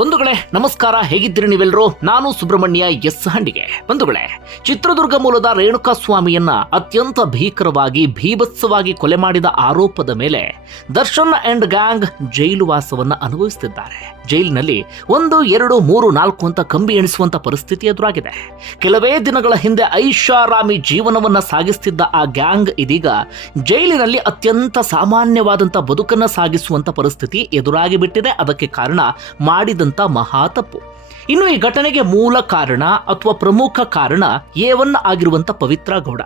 ಬಂಧುಗಳೇ, ನಮಸ್ಕಾರ. ಹೇಗಿದ್ದೀರಿ ನೀವೆಲ್ಲರೂ? ನಾನು ಸುಬ್ರಹ್ಮಣ್ಯ ಎಸ್ ಹಂಡಿಗೆ. ಬಂಧುಗಳೇ, ಚಿತ್ರದುರ್ಗ ಮೂಲದ ರೇಣುಕಾ ಸ್ವಾಮಿಯನ್ನ ಅತ್ಯಂತ ಭೀಕರವಾಗಿ, ಭೀಭತ್ಸವಾಗಿ ಕೊಲೆ ಮಾಡಿದ ಆರೋಪದ ಮೇಲೆ ದರ್ಶನ್ ಅಂಡ್ ಗ್ಯಾಂಗ್ ಜೈಲು ವಾಸವನ್ನ ಅನುಭವಿಸುತ್ತಿದ್ದಾರೆ ಜೈಲಿನಲ್ಲಿ ಒಂದು, ಎರಡು, ಮೂರು, ನಾಲ್ಕು ಅಂತ ಕಂಬಿ ಎಣಿಸುವಂತ ಪರಿಸ್ಥಿತಿ ಎದುರಾಗಿದೆ. ಕೆಲವೇ ದಿನಗಳ ಹಿಂದೆ ಐಷಾರಾಮಿ ಜೀವನವನ್ನ ಸಾಗಿಸುತ್ತಿದ್ದ ಆ ಗ್ಯಾಂಗ್ ಇದೀಗ ಜೈಲಿನಲ್ಲಿ ಅತ್ಯಂತ ಸಾಮಾನ್ಯವಾದಂತಹ ಬದುಕನ್ನ ಸಾಗಿಸುವಂತ ಪರಿಸ್ಥಿತಿ ಎದುರಾಗಿ ಬಿಟ್ಟಿದೆ ಅದಕ್ಕೆ ಕಾರಣ ಮಾಡಿದಂಥ ಮಹಾ ತಪ್ಪು. ಇನ್ನು ಈ ಘಟನೆಗೆ ಮೂಲ ಕಾರಣ ಅಥವಾ ಪ್ರಮುಖ ಕಾರಣ ಒನ್ ಆಗಿರುವಂತ ಪವಿತ್ರ ಗೌಡ.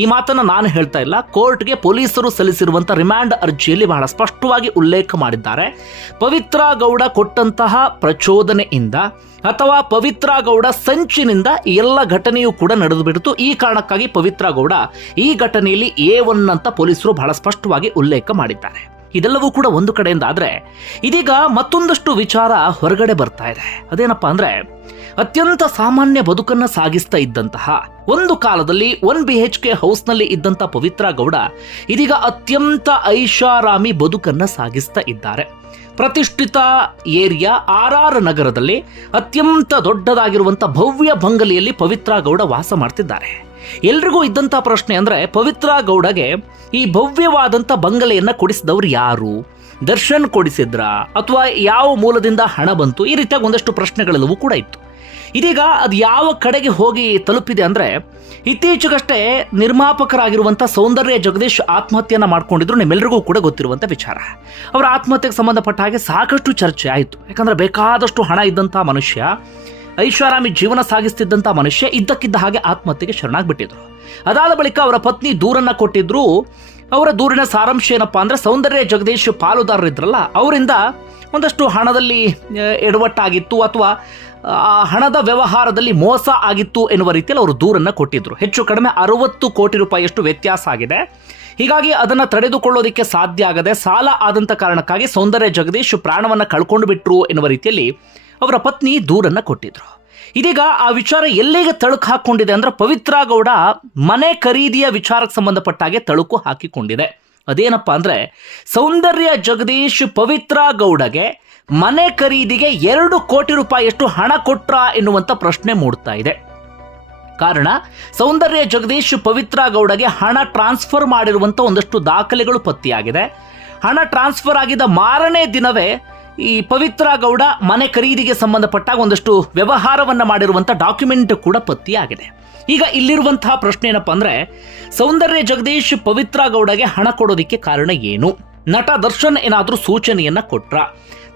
ಈ ಮಾತನ್ನ ನಾನು ಹೇಳ್ತಾ ಇಲ್ಲ, ಕೋರ್ಟ್ಗೆ ಪೊಲೀಸರು ಸಲ್ಲಿಸಿರುವಂತ ರಿಮ್ಯಾಂಡ್ ಅರ್ಜಿಯಲ್ಲಿ ಬಹಳ ಸ್ಪಷ್ಟವಾಗಿ ಉಲ್ಲೇಖ ಮಾಡಿದ್ದಾರೆ. ಪವಿತ್ರ ಗೌಡ ಕೊಟ್ಟಂತಹ ಪ್ರಚೋದನೆಯಿಂದ ಅಥವಾ ಪವಿತ್ರ ಗೌಡ ಸಂಚಿನಿಂದ ಎಲ್ಲ ಘಟನೆಯೂ ಕೂಡ ನಡೆದು ಬಿಡ್ತು ಈ ಕಾರಣಕ್ಕಾಗಿ ಪವಿತ್ರ ಗೌಡ ಈ ಘಟನೆಯಲ್ಲಿ ಒನ್ ಅಂತ ಪೊಲೀಸರು ಬಹಳ ಸ್ಪಷ್ಟವಾಗಿ ಉಲ್ಲೇಖ ಮಾಡಿದ್ದಾರೆ. ಇದೆಲ್ಲವೂ ಕೂಡ ಒಂದು ಕಡೆಯಿಂದ ಆದರೆ ಇದೀಗ ಮತ್ತೊಂದಷ್ಟು ವಿಚಾರ ಹೊರಗಡೆ ಬರ್ತಾ ಇದೆ. ಅದೇನಪ್ಪ ಅಂದರೆ ಅತ್ಯಂತ ಸಾಮಾನ್ಯ ಬದುಕನ್ನು ಸಾಗಿಸ್ತಾ ಇದ್ದಂತಹ ಒಂದು ಕಾಲದಲ್ಲಿ ಒನ್ ಬಿ ಎಚ್ ಕೆ ಹೌಸ್ನಲ್ಲಿ ಇದ್ದಂಥ ಪವಿತ್ರ ಗೌಡ ಇದೀಗ ಅತ್ಯಂತ ಐಷಾರಾಮಿ ಬದುಕನ್ನು ಸಾಗಿಸ್ತಾ ಇದ್ದಾರೆ. ಪ್ರತಿಷ್ಠಿತ ಏರಿಯಾ ಆರ್ ಆರ್ ನಗರದಲ್ಲಿ ಅತ್ಯಂತ ದೊಡ್ಡದಾಗಿರುವಂಥ ಭವ್ಯ ಬಂಗಲೆಯಲ್ಲಿ ಪವಿತ್ರ ಗೌಡ ವಾಸ ಮಾಡ್ತಿದ್ದಾರೆ. ಎಲ್ರಿಗೂ ಇದ್ದಂಥ ಪ್ರಶ್ನೆ ಅಂದರೆ ಪವಿತ್ರ ಗೌಡಗೆ ಈ ಭವ್ಯವಾದಂಥ ಬಂಗಲೆಯನ್ನು ಕೊಡಿಸಿದವರು ಯಾರು? ದರ್ಶನ್ ಕೊಡಿಸಿದ್ರ? ಅಥವಾ ಯಾವ ಮೂಲದಿಂದ ಹಣ ಬಂತು? ಈ ರೀತಿಯಾಗಿ ಒಂದಷ್ಟು ಪ್ರಶ್ನೆಗಳೆಲ್ಲವೂ ಕೂಡ ಇತ್ತು. ಇದೀಗ ಅದು ಯಾವ ಕಡೆಗೆ ಹೋಗಿ ತಲುಪಿದೆ ಅಂದರೆ ಇತ್ತೀಚೆಗಷ್ಟೇ ನಿರ್ಮಾಪಕರಾಗಿರುವಂಥ ಸೌಂದರ್ಯ ಜಗದೀಶ್ ಆತ್ಮಹತ್ಯೆಯನ್ನು ಮಾಡ್ಕೊಂಡಿದ್ರು ನಿಮ್ಮೆಲ್ಲರಿಗೂ ಕೂಡ ಗೊತ್ತಿರುವಂಥ ವಿಚಾರ. ಅವರ ಆತ್ಮಹತ್ಯೆಗೆ ಸಂಬಂಧಪಟ್ಟ ಹಾಗೆ ಸಾಕಷ್ಟು ಚರ್ಚೆ ಆಯಿತು. ಯಾಕಂದ್ರೆ ಬೇಕಾದಷ್ಟು ಹಣ ಇದ್ದಂಥ ಮನುಷ್ಯ ಐಷಾರಾಮಿ ಜೀವನ ಸಾಗಿಸ್ತಿದ್ದಂಥ ಮನುಷ್ಯ ಇದ್ದಕ್ಕಿದ್ದ ಹಾಗೆ ಆತ್ಮಹತ್ಯೆಗೆ ಶರಣಾಗ್ಬಿಟ್ಟಿದ್ರು. ಅದಾದ ಬಳಿಕ ಅವರ ಪತ್ನಿ ದೂರನ್ನ ಕೊಟ್ಟಿದ್ರು. ಅವರ ದೂರಿನ ಸಾರಾಂಶ ಏನಪ್ಪಾ ಅಂದ್ರೆ ಸೌಂದರ್ಯ ಜಗದೀಶ್ ಪಾಲುದಾರರಿದ್ರಲ್ಲ ಅವರಿಂದ ಒಂದಷ್ಟು ಹಣದಲ್ಲಿ ಎಡವಟ್ಟಾಗಿತ್ತು ಅಥವಾ, ಆ, ಹಣದ ವ್ಯವಹಾರದಲ್ಲಿ ಮೋಸ ಆಗಿತ್ತು ಎನ್ನುವ ರೀತಿಯಲ್ಲಿ ಅವರು ದೂರನ್ನ ಕೊಟ್ಟಿದ್ರು. ಹೆಚ್ಚು ಕಡಿಮೆ ಅರವತ್ತು ಕೋಟಿ ರೂಪಾಯಿಯಷ್ಟು ವ್ಯತ್ಯಾಸ ಆಗಿದೆ. ಹೀಗಾಗಿ ಅದನ್ನು ತಡೆದುಕೊಳ್ಳೋದಕ್ಕೆ ಸಾಧ್ಯ ಆಗದೆ, ಸಾಲ ಆದಂಥ ಕಾರಣಕ್ಕಾಗಿ ಸೌಂದರ್ಯ ಜಗದೀಶ್ ಪ್ರಾಣವನ್ನ ಕಳ್ಕೊಂಡು ಬಿಟ್ರು ಎನ್ನುವ ರೀತಿಯಲ್ಲಿ ಅವರ ಪತ್ನಿ ದೂರನ್ನು ಕೊಟ್ಟಿದ್ರು. ಇದೀಗ ಆ ವಿಚಾರ ಎಲ್ಲಿಗೆ ತಳುಕು ಹಾಕೊಂಡಿದೆ ಅಂದ್ರೆ ಪವಿತ್ರ ಗೌಡ ಮನೆ ಖರೀದಿಯ ವಿಚಾರಕ್ಕೆ ಸಂಬಂಧಪಟ್ಟ ಹಾಗೆ ತಳುಕು ಹಾಕಿಕೊಂಡಿದೆ. ಅದೇನಪ್ಪ ಅಂದ್ರೆ ಸೌಂದರ್ಯ ಜಗದೀಶ್ ಪವಿತ್ರ ಗೌಡಗೆ ಮನೆ ಖರೀದಿಗೆ ಎರಡು ಕೋಟಿ ರೂಪಾಯಿಯಷ್ಟು ಹಣ ಕೊಟ್ರ ಎನ್ನುವಂಥ ಪ್ರಶ್ನೆ ಮೂಡ್ತಾ ಇದೆ. ಕಾರಣ ಸೌಂದರ್ಯ ಜಗದೀಶ್ ಪವಿತ್ರ ಗೌಡಗೆ ಹಣ ಟ್ರಾನ್ಸ್ಫರ್ ಮಾಡಿರುವಂಥ ಒಂದಷ್ಟು ದಾಖಲೆಗಳು ಪತ್ತೆಯಾಗಿದೆ. ಹಣ ಟ್ರಾನ್ಸ್ಫರ್ ಆಗಿದ ಮಾರನೇ ದಿನವೇ ಈ ಪವಿತ್ರ ಗೌಡ ಮನೆ ಖರೀದಿಗೆ ಸಂಬಂಧಪಟ್ಟ ಒಂದಷ್ಟು ವ್ಯವಹಾರವನ್ನ ಮಾಡಿರುವಂಥ ಡಾಕ್ಯುಮೆಂಟ್ ಕೂಡ ಪತ್ತೆಯಾಗಿದೆ. ಈಗ ಇಲ್ಲಿರುವಂತಹ ಪ್ರಶ್ನೆ ಏನಪ್ಪ ಅಂದರೆ, ಸೌಂದರ್ಯ ಜಗದೀಶ್ ಪವಿತ್ರ ಗೌಡಗೆ ಹಣ ಕೊಡೋದಿಕ್ಕೆ ಕಾರಣ ಏನು? ನಟ ದರ್ಶನ್ ಏನಾದರೂ ಸೂಚನೆಯನ್ನ ಕೊಟ್ರ?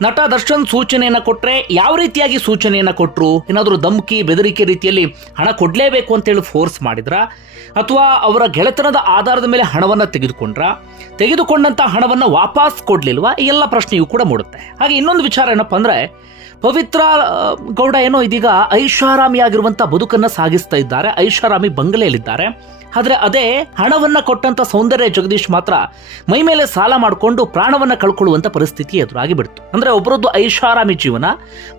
ನಟ ದರ್ಶನ್ ಸೂಚನೆಯನ್ನ ಕೊಟ್ರೆ ಯಾವ ರೀತಿಯಾಗಿ ಸೂಚನೆಯನ್ನ ಕೊಟ್ರು? ಏನಾದರೂ ಧಮ್ಕಿ, ಬೆದರಿಕೆ ರೀತಿಯಲ್ಲಿ ಹಣ ಕೊಡಲೇಬೇಕು ಅಂತೇಳಿ ಫೋರ್ಸ್ ಮಾಡಿದ್ರ? ಅಥವಾ ಅವರ ಗೆಳೆತನದ ಆಧಾರದ ಮೇಲೆ ಹಣವನ್ನ ತೆಗೆದುಕೊಂಡ್ರ? ತೆಗೆದುಕೊಂಡಂತ ಹಣವನ್ನ ವಾಪಸ್ ಕೊಡ್ಲಿಲ್ವಾ? ಈ ಎಲ್ಲ ಪ್ರಶ್ನೆಯೂ ಕೂಡ ಮೂಡುತ್ತೆ. ಹಾಗೆ ಇನ್ನೊಂದು ವಿಚಾರ ಏನಪ್ಪ ಅಂದ್ರೆ, ಪವಿತ್ರ, ಗೌಡ ಏನೋ ಇದೀಗ ಐಷಾರಾಮಿಯಾಗಿರುವಂಥ ಬದುಕನ್ನ ಸಾಗಿಸ್ತಾ ಇದ್ದಾರೆ. ಐಷಾರಾಮಿ ಬಂಗಲೆಯಲ್ಲಿದ್ದಾರೆ. ಆದ್ರೆ ಅದೇ ಹಣವನ್ನ ಕೊಟ್ಟಂತ ಸೌಂದರ್ಯ ಜಗದೀಶ್ ಮಾತ್ರ ಮೈ ಮೇಲೆ ಸಾಲ ಮಾಡಿಕೊಂಡು ಪ್ರಾಣವನ್ನ ಕಳ್ಕೊಳ್ಳುವಂತ ಪರಿಸ್ಥಿತಿ ಎದುರಾಗಿ ಬಿಡ್ತು. ಅಂದ್ರೆ ಒಬ್ಬರದ್ದು ಐಷಾರಾಮಿ ಜೀವನ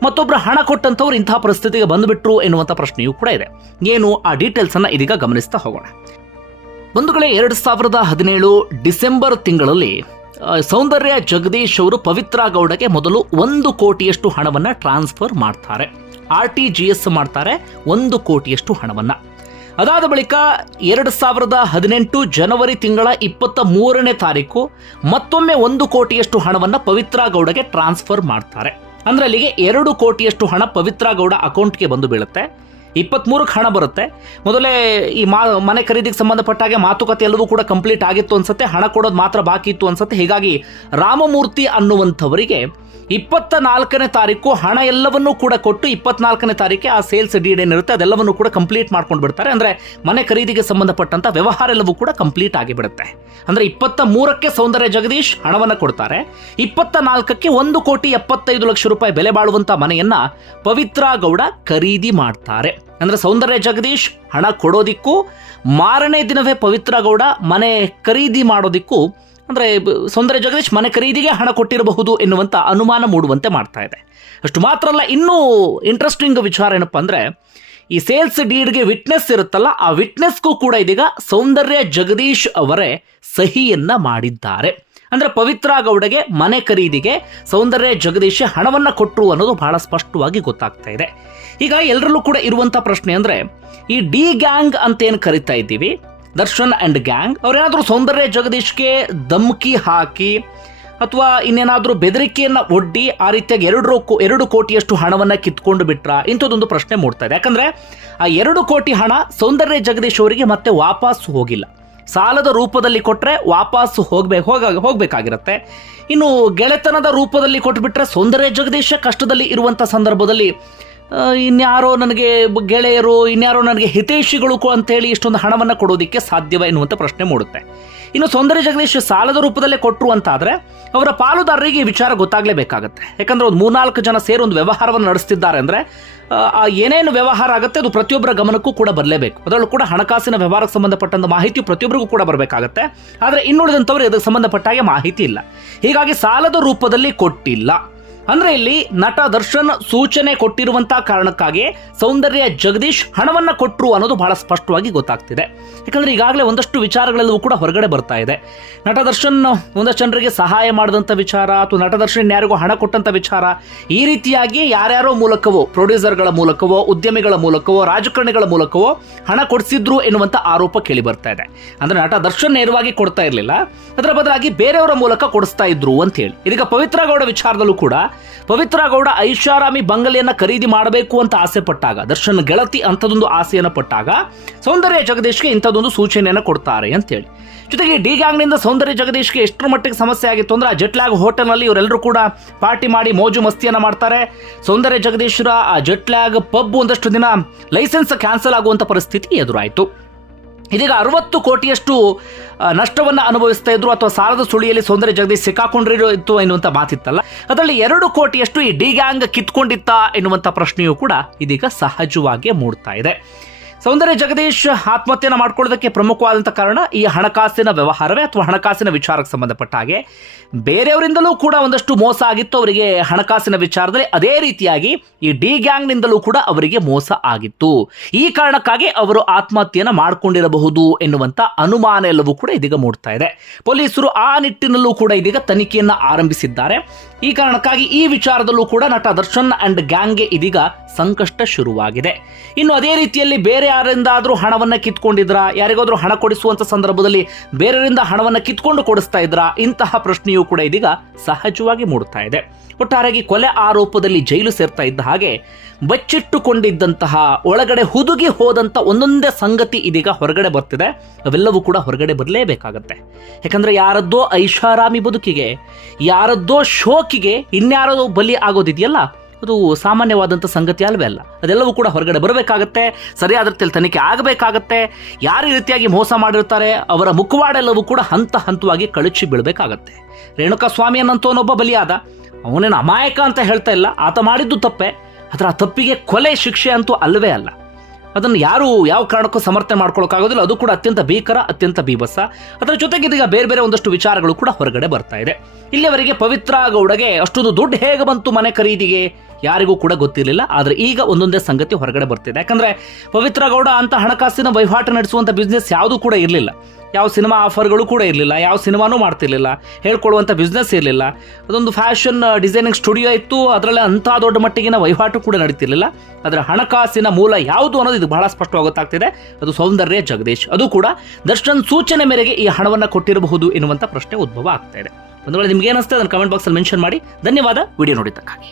ಮತ್ತೊಬ್ಬರ ಹಣ ಕೊಟ್ಟಂತವ್ರು ಇಂತಹ ಪರಿಸ್ಥಿತಿಗೆ ಬಂದುಬಿಟ್ರು ಎನ್ನುವಂತ ಪ್ರಶ್ನೆಯೂ ಕೂಡ ಇದೆ. ಏನು ಆ ಡೀಟೇಲ್ಸ್ ಅನ್ನ ಇದೀಗ ಗಮನಿಸ್ತಾ ಹೋಗೋಣ. ಬಂಧುಗಳೇ ಎರಡು ಸಾವಿರದ ಹದಿನೇಳು ಡಿಸೆಂಬರ್ ತಿಂಗಳಲ್ಲಿ ಸೌಂದರ್ಯ ಜಗದೀಶ್ ಅವರು ಪವಿತ್ರ ಗೌಡಗೆ ಮೊದಲು ಒಂದು ಕೋಟಿಯಷ್ಟು ಹಣವನ್ನ ಟ್ರಾನ್ಸ್ಫರ್ ಮಾಡ್ತಾರೆ. ಆರ್ ಟಿ ಜಿ ಎಸ್ ಮಾಡ್ತಾರೆ, ಒಂದು ಕೋಟಿಯಷ್ಟು ಹಣವನ್ನ. ಅದಾದ ಬಳಿಕ ಎರಡು ಸಾವಿರದ ಹದಿನೆಂಟು ಜನವರಿ ತಿಂಗಳ ಇಪ್ಪತ್ತ ಮೂರನೇ ತಾರೀಕು ಮತ್ತೊಮ್ಮೆ ಒಂದು ಕೋಟಿಯಷ್ಟು ಹಣವನ್ನು ಪವಿತ್ರ ಗೌಡಗೆ ಟ್ರಾನ್ಸ್ಫರ್ ಮಾಡ್ತಾರೆ. ಅಂದ್ರೆ ಅಲ್ಲಿಗೆ ಎರಡು ಕೋಟಿಯಷ್ಟು ಹಣ ಪವಿತ್ರ ಗೌಡ ಅಕೌಂಟ್ಗೆ ಬಂದು ಬೀಳುತ್ತೆ. ಇಪ್ಪತ್ತ್ಮೂರಕ್ಕೆ ಹಣ ಬರುತ್ತೆ. ಮೊದಲೇ ಈ ಮಾ, ಮನೆ ಖರೀದಿಗೆ ಸಂಬಂಧಪಟ್ಟ ಹಾಗೆ ಮಾತುಕತೆ ಎಲ್ಲವೂ ಕೂಡ ಕಂಪ್ಲೀಟ್ ಆಗಿತ್ತು ಅನ್ಸುತ್ತೆ. ಹಣ ಕೊಡೋದು ಮಾತ್ರ ಬಾಕಿ ಇತ್ತು ಅನ್ಸುತ್ತೆ. ಹೀಗಾಗಿ ರಾಮಮೂರ್ತಿ ಅನ್ನುವಂಥವರಿಗೆ ಇಪ್ಪತ್ತ ನಾಲ್ಕನೇ ತಾರೀಕು ಹಣ ಎಲ್ಲವನ್ನೂ ಕೂಡ ಕೊಟ್ಟು ಇಪ್ಪತ್ನಾಲ್ಕನೇ ತಾರೀಕೆ ಆ ಸೇಲ್ಸ್ ಡೀಡ್ ಏನಿರುತ್ತೆ ಅದೆಲ್ಲವನ್ನೂ ಕೂಡ ಕಂಪ್ಲೀಟ್ ಮಾಡ್ಕೊಂಡು ಬಿಡ್ತಾರೆ. ಅಂದರೆ ಮನೆ ಖರೀದಿಗೆ ಸಂಬಂಧಪಟ್ಟಂಥ ವ್ಯವಹಾರ ಎಲ್ಲವೂ ಕೂಡ ಕಂಪ್ಲೀಟ್ ಆಗಿಬಿಡುತ್ತೆ ಅಂದರೆ ಇಪ್ಪತ್ತ ಮೂರಕ್ಕೆ ಸೌಂದರ್ಯ ಜಗದೀಶ್ ಹಣವನ್ನು ಕೊಡ್ತಾರೆ. ಇಪ್ಪತ್ತ ನಾಲ್ಕಕ್ಕೆ ಒಂದು ಕೋಟಿ ಎಪ್ಪತ್ತೈದು ಲಕ್ಷ ರೂಪಾಯಿ ಬೆಲೆ ಬಾಳುವಂಥ ಮನೆಯನ್ನ ಪವಿತ್ರ ಗೌಡ ಖರೀದಿ ಮಾಡ್ತಾರೆ. ಅಂದ್ರೆ ಸೌಂದರ್ಯ ಜಗದೀಶ್ ಹಣ ಕೊಡೋದಿಕ್ಕೂ ಮಾರನೇ ದಿನವೇ ಪವಿತ್ರ ಗೌಡ ಮನೆ ಖರೀದಿ ಮಾಡೋದಿಕ್ಕೂ ಅಂದ್ರೆ ಸೌಂದರ್ಯ ಜಗದೀಶ್ ಮನೆ ಖರೀದಿಗೆ ಹಣ ಕೊಟ್ಟಿರಬಹುದು ಎನ್ನುವಂಥ ಅನುಮಾನ ಮೂಡುವಂತೆ ಮಾಡ್ತಾ ಇದೆ. ಅಷ್ಟು ಮಾತ್ರ ಅಲ್ಲ, ಇನ್ನೂ ಇಂಟ್ರೆಸ್ಟಿಂಗ್ ವಿಚಾರ ಏನಪ್ಪ ಅಂದರೆ, ಈ ಸೇಲ್ಸ್ ಡೀಡ್ಗೆ ವಿಟ್ನೆಸ್ ಇರುತ್ತಲ್ಲ, ಆ ವಿಟ್ನೆಸ್ಗೂ ಕೂಡ ಇದೀಗ ಸೌಂದರ್ಯ ಜಗದೀಶ್ ಅವರೇ ಸಹಿಯನ್ನ ಮಾಡಿದ್ದಾರೆ. ಅಂದರೆ ಪವಿತ್ರ ಗೌಡಗೆ ಮನೆ ಖರೀದಿಗೆ ಸೌಂದರ್ಯ ಜಗದೀಶ್ ಹಣವನ್ನು ಕೊಟ್ಟರು ಅನ್ನೋದು ಬಹಳ ಸ್ಪಷ್ಟವಾಗಿ ಗೊತ್ತಾಗ್ತಾ ಇದೆ. ಈಗ ಎಲ್ಲರಲ್ಲೂ ಕೂಡ ಇರುವಂಥ ಪ್ರಶ್ನೆ ಅಂದರೆ, ಈ ಡಿ ಗ್ಯಾಂಗ್ ಅಂತ ಏನು ಕರಿತಾ ಇದ್ದೀವಿ? ದರ್ಶನ್ ಅಂಡ್ ಗ್ಯಾಂಗ್, ಅವ್ರೇನಾದ್ರೂ ಸೌಂದರ್ಯ ಜಗದೀಶ್ಗೆ ಧಮ್ಕಿ ಹಾಕಿ ಅಥವಾ ಇನ್ನೇನಾದರೂ ಬೆದರಿಕೆಯನ್ನ ಒಡ್ಡಿ ಆ ರೀತಿಯಾಗಿ ಎರಡು ಎರಡು ಕೋಟಿಯಷ್ಟು ಹಣವನ್ನ ಕಿತ್ಕೊಂಡು ಬಿಟ್ರ, ಇಂಥದ್ದೊಂದು ಪ್ರಶ್ನೆ ಮೂಡ್ತಾ ಇದೆ. ಯಾಕಂದ್ರೆ ಆ ಎರಡು ಕೋಟಿ ಹಣ ಸೌಂದರ್ಯ ಜಗದೀಶ್ ಅವರಿಗೆ ಮತ್ತೆ ವಾಪಸ್ ಹೋಗಿಲ್ಲ. ಸಾಲದ ರೂಪದಲ್ಲಿ ಕೊಟ್ಟರೆ ವಾಪಸ್ ಹೋಗ್ಬೇಕು ಹೋಗ, ಹೋಗಬೇಕಾಗಿರುತ್ತೆ. ಇನ್ನು ಗೆಳೆತನದ ರೂಪದಲ್ಲಿ ಕೊಟ್ಬಿಟ್ರೆ ಸೌಂದರ್ಯ ಜಗದೀಶ ಕಷ್ಟದಲ್ಲಿ ಇರುವಂತ ಸಂದರ್ಭದಲ್ಲಿ ಇನ್ಯಾರೋ ನನಗೆ ಗೆಳೆಯರು, ಇನ್ಯಾರೋ ನನಗೆ ಹಿತೈಷಿಗಳು ಅಂತೇಳಿ ಇಷ್ಟೊಂದು ಹಣವನ್ನು ಕೊಡೋದಕ್ಕೆ ಸಾಧ್ಯವ ಎನ್ನುವಂಥ ಪ್ರಶ್ನೆ ಮೂಡುತ್ತೆ. ಇನ್ನು ಸೌಂದರ್ಯ ಜಗದೀಶ್ ಸಾಲದ ರೂಪದಲ್ಲೇ ಕೊಟ್ಟರು ಅಂತಾದರೆ ಅವರ ಪಾಲುದಾರರಿಗೆ ಈ ವಿಚಾರ ಗೊತ್ತಾಗಲೇಬೇಕಾಗತ್ತೆ. ಯಾಕಂದರೆ ಒಂದು ಮೂರ್ನಾಲ್ಕು ಜನ ಸೇರಿ ಒಂದು ವ್ಯವಹಾರವನ್ನು ನಡೆಸ್ತಿದ್ದಾರೆ ಅಂದರೆ, ಆ ಏನೇನು ವ್ಯವಹಾರ ಆಗುತ್ತೆ ಅದು ಪ್ರತಿಯೊಬ್ಬರ ಗಮನಕ್ಕೂ ಕೂಡ ಬರಲೇಬೇಕು. ಅದರಲ್ಲೂ ಕೂಡ ಹಣಕಾಸಿನ ವ್ಯವಹಾರಕ್ಕೆ ಸಂಬಂಧಪಟ್ಟಂಥ ಮಾಹಿತಿ ಪ್ರತಿಯೊಬ್ಬರಿಗೂ ಕೂಡ ಬರಬೇಕಾಗತ್ತೆ. ಆದರೆ ಇನ್ನುಳಿದಂಥವ್ರು ಇದಕ್ಕೆ ಸಂಬಂಧಪಟ್ಟ ಹಾಗೆ ಮಾಹಿತಿ ಇಲ್ಲ. ಹೀಗಾಗಿ ಸಾಲದ ರೂಪದಲ್ಲಿ ಕೊಟ್ಟಿಲ್ಲ. ಅಂದ್ರೆ ಇಲ್ಲಿ ನಟ ದರ್ಶನ್ ಸೂಚನೆ ಕೊಟ್ಟಿರುವಂತ ಕಾರಣಕ್ಕಾಗಿ ಸೌಂದರ್ಯ ಜಗದೀಶ್ ಹಣವನ್ನ ಕೊಟ್ಟರು ಅನ್ನೋದು ಬಹಳ ಸ್ಪಷ್ಟವಾಗಿ ಗೊತ್ತಾಗ್ತಿದೆ. ಯಾಕಂದ್ರೆ ಈಗಾಗಲೇ ಒಂದಷ್ಟು ವಿಚಾರಗಳೆಲ್ಲವೂ ಕೂಡ ಹೊರಗಡೆ ಬರ್ತಾ ಇದೆ. ನಟ ದರ್ಶನ್ ಒಂದಷ್ಟು ಜನರಿಗೆ ಸಹಾಯ ಮಾಡಿದಂಥ ವಿಚಾರ ಅಥವಾ ನಟ ದರ್ಶನ್ ಯಾರಿಗೂ ಹಣ ಕೊಟ್ಟಂತ ವಿಚಾರ ಈ ರೀತಿಯಾಗಿ ಯಾರ್ಯಾರೋ ಮೂಲಕವೋ ಪ್ರೊಡ್ಯೂಸರ್ಗಳ ಮೂಲಕವೋ ಉದ್ಯಮಿಗಳ ಮೂಲಕವೋ ರಾಜಕಾರಣಿಗಳ ಮೂಲಕವೋ ಹಣ ಕೊಡಿಸಿದ್ರು ಎನ್ನುವಂತ ಆರೋಪ ಕೇಳಿ ಬರ್ತಾ ಇದೆ. ಅಂದ್ರೆ ನಟ ದರ್ಶನ್ ನೇರವಾಗಿ ಕೊಡ್ತಾ ಇರಲಿಲ್ಲ. ಅದರ ಬದಲಾಗಿ ಬೇರೆಯವರ ಮೂಲಕ ಕೊಡಿಸ್ತಾ ಇದ್ರು ಅಂತ ಹೇಳಿ. ಇದೀಗ ಪವಿತ್ರ ಗೌಡ ವಿಚಾರದಲ್ಲೂ ಕೂಡ ಪವಿತ್ರ ಗೌಡ ಐಷಾರಾಮಿ ಬಂಗಲೆಯನ್ನು ಖರೀದಿ ಮಾಡಬೇಕು ಅಂತ ಆಸೆ ಪಟ್ಟಾಗ, ದರ್ಶನ್ ಗೆಳತಿ ಅಂಥದೊಂದು ಆಸೆಯನ್ನು ಪಟ್ಟಾಗ ಸೌಂದರ್ಯ ಜಗದೀಶ್ಗೆ ಇಂಥದ್ದೊಂದು ಸೂಚನೆಯನ್ನು ಕೊಡ್ತಾರೆ ಅಂತೇಳಿ. ಜೊತೆಗೆ ಡಿ ಗ್ಯಾಂಗ್ನಿಂದ ಸೌಂದರ್ಯ ಜಗದೀಶ್ಗೆ ಎಷ್ಟರ ಮಟ್ಟಿಗೆ ಸಮಸ್ಯೆ ಆಗಿತ್ತು ಅಂದ್ರೆ ಆ ಜೆಟ್ಲ್ಯಾಗ್ ಹೋಟೆಲ್ನಲ್ಲಿ ಇವರೆಲ್ಲರೂ ಕೂಡ ಪಾರ್ಟಿ ಮಾಡಿ ಮೋಜು ಮಸ್ತಿಯನ್ನ ಮಾಡ್ತಾರೆ. ಸೌಂದರ್ಯ ಜಗದೀಶ್ರ ಆ ಜೆಟ್ಲ್ಯಾಗ್ ಪಬ್ ಒಂದಷ್ಟು ದಿನ ಲೈಸೆನ್ಸ್ ಕ್ಯಾನ್ಸಲ್ ಆಗುವಂತ ಪರಿಸ್ಥಿತಿ ಎದುರಾಯಿತು. ಇದೀಗ ಅರವತ್ತು ಕೋಟಿಯಷ್ಟು ನಷ್ಟವನ್ನು ಅನುಭವಿಸ್ತಾ ಇದ್ರು ಅಥವಾ ಸಾಲದ ಸುಳಿಯಲ್ಲಿ ಸೌಂದರ್ಯ ಜಗದೀಶ್ ಸಿಕ್ಕಾಕೊಂಡಿರೋ ಇತ್ತು ಎನ್ನುವಂಥ ಮಾತಿತ್ತಲ್ಲ. ಅದರಲ್ಲಿ ಎರಡು ಕೋಟಿಯಷ್ಟು ಈ ಡಿ ಗ್ಯಾಂಗ್ ಕಿತ್ಕೊಂಡಿತ್ತ ಎನ್ನುವಂಥ ಪ್ರಶ್ನೆಯೂ ಕೂಡ ಇದೀಗ ಸಹಜವಾಗಿ ಮೂಡ್ತಾ ಇದೆ. ಸೌಂದರ್ಯ ಜಗದೀಶ್ ಆತ್ಮಹತ್ಯೆಯನ್ನು ಮಾಡ್ಕೊಳ್ಳೋದಕ್ಕೆ ಪ್ರಮುಖವಾದಂಥ ಕಾರಣ ಈ ಹಣಕಾಸಿನ ವ್ಯವಹಾರವೇ ಅಥವಾ ಹಣಕಾಸಿನ ವಿಚಾರಕ್ಕೆ ಸಂಬಂಧಪಟ್ಟ ಹಾಗೆ. ಬೇರೆಯವರಿಂದಲೂ ಕೂಡ ಒಂದಷ್ಟು ಮೋಸ ಆಗಿತ್ತು, ಅವರಿಗೆ ಹಣಕಾಸಿನ ವಿಚಾರದಲ್ಲಿ ಅದೇ ರೀತಿಯಾಗಿ ಈ ಡಿ ಗ್ಯಾಂಗ್ನಿಂದಲೂ ಕೂಡ ಅವರಿಗೆ ಮೋಸ ಆಗಿತ್ತು. ಈ ಕಾರಣಕ್ಕಾಗಿ ಅವರು ಆತ್ಮಹತ್ಯೆಯನ್ನು ಮಾಡಿಕೊಂಡಿರಬಹುದು ಎನ್ನುವಂಥ ಅನುಮಾನ ಎಲ್ಲವೂ ಕೂಡ ಇದೀಗ ಮೂಡ್ತಾ ಇದೆ. ಪೊಲೀಸರು ಆ ನಿಟ್ಟಿನಲ್ಲೂ ಕೂಡ ಇದೀಗ ತನಿಖೆಯನ್ನು ಆರಂಭಿಸಿದ್ದಾರೆ. ಈ ಕಾರಣಕ್ಕಾಗಿ ಈ ವಿಚಾರದಲ್ಲೂ ಕೂಡ ನಟ ದರ್ಶನ್ ಅಂಡ್ ಗ್ಯಾಂಗ್ಗೆ ಇದೀಗ ಸಂಕಷ್ಟ ಶುರುವಾಗಿದೆ. ಇನ್ನು ಅದೇ ರೀತಿಯಲ್ಲಿ ಬೇರೆ ಯಾರಿಂದಾದರೂ ಹಣವನ್ನು ಕಿತ್ಕೊಂಡಿದ್ರ? ಯಾರಿಗಾದರೂ ಹಣ ಕೊಡಿಸುವಂತ ಸಂದರ್ಭದಲ್ಲಿ ಬೇರೆಯರಿಂದ ಹಣವನ್ನು ಕಿತ್ಕೊಂಡು ಕೊಡಿಸ್ತಾ ಇದ್ರ? ಇಂತಹ ಪ್ರಶ್ನೆಯೂ ಕೂಡ ಇದೀಗ ಸಹಜವಾಗಿ ಮೂಡ್ತಾ ಇದೆ. ಒಟ್ಟಾರೆಯಾಗಿ ಕೊಲೆ ಆರೋಪದಲ್ಲಿ ಜೈಲು ಸೇರ್ತಾ ಇದ್ದ ಹಾಗೆ ಬಚ್ಚಿಟ್ಟುಕೊಂಡಿದ್ದಂತಹ, ಒಳಗಡೆ ಹುದುಗಿ ಹೋದಂಥ ಒಂದೊಂದೇ ಸಂಗತಿ ಇದೀಗ ಹೊರಗಡೆ ಬರ್ತಿದೆ. ಅವೆಲ್ಲವೂ ಕೂಡ ಹೊರಗಡೆ ಬರಲೇಬೇಕಾಗತ್ತೆ. ಯಾಕಂದರೆ ಯಾರದ್ದೋ ಐಷಾರಾಮಿ ಬದುಕಿಗೆ, ಯಾರದ್ದೋ ಶೋಕಿಗೆ ಇನ್ಯಾರೋ ಬಲಿ ಆಗೋದಿದೆಯಲ್ಲ? ಅದು ಸಾಮಾನ್ಯವಾದಂಥ ಸಂಗತಿ ಅಲ್ವೇ ಅಲ್ಲ. ಅದೆಲ್ಲವೂ ಕೂಡ ಹೊರಗಡೆ ಬರಬೇಕಾಗತ್ತೆ, ಸರಿಯಾದ ರೀತಿಯಲ್ಲಿ ತನಿಖೆ ಆಗಬೇಕಾಗತ್ತೆ, ಯಾರು ರೀತಿಯಾಗಿ ಮೋಸ ಮಾಡಿರ್ತಾರೆ, ಅವರ ಮುಖವಾಡೆಲ್ಲವೂ ಕೂಡ ಹಂತ ಹಂತವಾಗಿ ಕಳಚಿ ಬೀಳಬೇಕಾಗತ್ತೆ. ರೇಣುಕಾ ಸ್ವಾಮಿ ಅನ್ನಂತವನೊಬ್ಬ ಬಲಿಯಾದ. ಅವನೇನು ಅಮಾಯಕ ಅಂತ ಹೇಳ್ತಾ ಇಲ್ಲ. ಆತ ಮಾಡಿದ್ದು ತಪ್ಪೆ. ಅದರ ಆ ತಪ್ಪಿಗೆ ಕೊಲೆ ಶಿಕ್ಷೆ ಅಂತೂ ಅಲ್ಲವೇ ಅಲ್ಲ. ಅದನ್ನು ಯಾರು ಯಾವ ಕಾರಣಕ್ಕೂ ಸಮರ್ಥನೆ ಮಾಡ್ಕೊಳ್ಳೋಕ್ಕಾಗೋದಿಲ್ಲ. ಅದು ಕೂಡ ಅತ್ಯಂತ ಭೀಕರ, ಅತ್ಯಂತ ಬೀಭತ್ಸ ಅದರ ಜೊತೆಗೆ ಇದೀಗ ಬೇರೆ ಬೇರೆ ಒಂದಷ್ಟು ವಿಚಾರಗಳು ಕೂಡ ಹೊರಗಡೆ ಬರ್ತಾ ಇದೆ. ಇಲ್ಲಿಯವರೆಗೆ ಪವಿತ್ರ ಗೌಡಗೆ ಅಷ್ಟೊಂದು ದುಡ್ಡು ಹೇಗೆ ಬಂತು ಮನೆ ಖರೀದಿಗೆ? ಯಾರಿಗೂ ಕೂಡ ಗೊತ್ತಿರಲಿಲ್ಲ, ಆದರೆ ಈಗ ಒಂದೊಂದೇ ಸಂಗತಿ ಹೊರಗಡೆ ಬರ್ತಿದೆ. ಯಾಕಂದರೆ ಪವಿತ್ರ ಗೌಡ ಅಂತ ಹಣಕಾಸಿನ ವಹಿವಾಟು ನಡೆಸುವಂಥ ಬಿಸ್ನೆಸ್ ಯಾವುದೂ ಕೂಡ ಇರಲಿಲ್ಲ. ಯಾವ ಸಿನಿಮಾ ಆಫರ್ಗಳು ಕೂಡ ಇರಲಿಲ್ಲ, ಯಾವ ಸಿನಿಮಾನೂ ಮಾಡ್ತಿರ್ಲಿಲ್ಲ ಹೇಳ್ಕೊಳ್ಳುವಂಥ ಬಿಸ್ನೆಸ್ ಇರಲಿಲ್ಲ. ಅದೊಂದು ಫ್ಯಾಷನ್ ಡಿಸೈನಿಂಗ್ ಸ್ಟುಡಿಯೋ ಇತ್ತು, ಅದರಲ್ಲಿ ಅಂಥ ದೊಡ್ಡ ಮಟ್ಟಿಗಿನ ವಹಿವಾಟು ಕೂಡ ನಡೀತಿರ್ಲಿಲ್ಲ. ಅದರ ಹಣಕಾಸಿನ ಮೂಲ ಯಾವುದು ಅನ್ನೋದು ಇದು ಬಹಳ ಸ್ಪಷ್ಟವಾಗಿ ಗೊತ್ತಾಗ್ತಿದೆ. ಅದು ಸೌಂದರ್ಯ ಜಗದೀಶ್. ಅದು ಕೂಡ ದರ್ಶನ್ ಸೂಚನೆ ಮೇರೆಗೆ ಈ ಹಣವನ್ನು ಕೊಟ್ಟಿರಬಹುದು ಎನ್ನುವಂಥ ಪ್ರಶ್ನೆ ಉದ್ಭವ ಆಗ್ತಾ ಇದೆ. ಒಂದು ವೇಳೆ ನಿಮ್ಗೆ ಏನಿಸ್ತದೆ ಅದನ್ನು ಕಮೆಂಟ್ ಬಾಕ್ಸಲ್ಲಿ ಮೆನ್ಷನ್ ಮಾಡಿ. ಧನ್ಯವಾದ. ವಿಡಿಯೋ ನೋಡಿದ್ದಕ್ಕಾಗಿ.